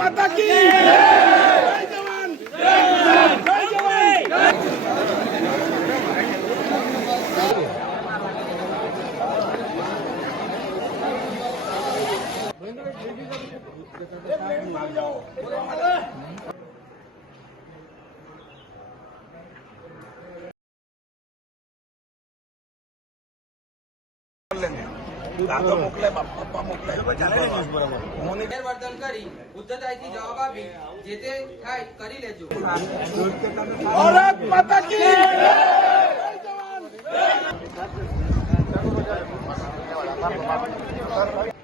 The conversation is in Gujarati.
माता की जय जवान जय जवान દાદો મોકલે પપ્પા મોકલે. હું કરી ઉદ્ધતાઈથી જવાબ આપી જે તે થાય કરી લેજો. ભારત